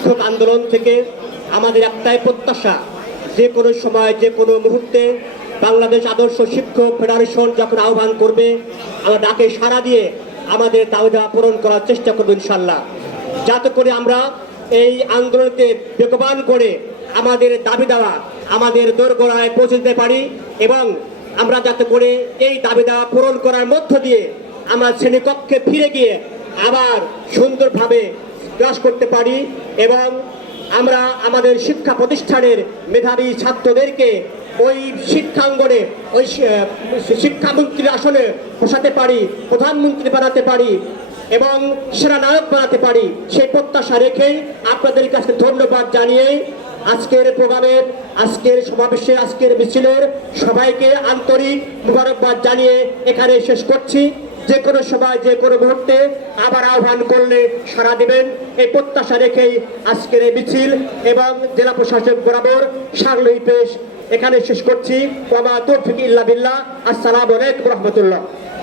শিক্ষক আন্দোলন থেকে আমাদের একটাই প্রত্যাশা, যে কোনো সময়, যে কোনো মুহূর্তে বাংলাদেশ আদর্শ শিক্ষক ফেডারেশন যখন আহ্বান করবে, আমরা ডাকে সাড়া দিয়ে আমাদের দাবিদা পূরণ করার চেষ্টা করব ইনশাল্লাহ। যাতে করে আমরা এই আন্দোলনকে বেগবান করে আমাদের দাবি দেওয়া, আমাদের দোরগোড়ায় পৌঁছে দিতে পারি এবং আমরা যাতে করে এই দাবি দেওয়া পূরণ করার মধ্য দিয়ে আমরা শ্রেণীকক্ষে ফিরে গিয়ে আবার সুন্দরভাবে ক্লাস করতে পারি এবং আমরা আমাদের শিক্ষা প্রতিষ্ঠানের মেধাবী ছাত্রদেরকে ওই শিক্ষাঙ্গনে, ওই শিক্ষামন্ত্রীর আসনে বসাতে পারি, প্রধানমন্ত্রী বানাতে পারি এবং সেরা নায়ক বানাতে পারি। সেই প্রত্যাশা রেখেই আপনাদের কাছে ধন্যবাদ জানিয়ে আজকের প্রোগ্রামের আজকের সমাবেশে, আজকের মিছিলের সবাইকে আন্তরিক মুবারকবাদ জানিয়ে এখানে শেষ করছি। যে কোনো সময়, যে কোনো মুহূর্তে আবার আহ্বান করলে সারা দিবেন। এই প্রত্যাশা রেখেই আজকের এই মিছিল এবং জেলা প্রশাসক বরাবর সারলই পেশ এখানে শেষ করছি। কমা তোফিক ইল্লা বিল্লাহ। আসসালামু আলাইকুম রহমতুল্লাহ।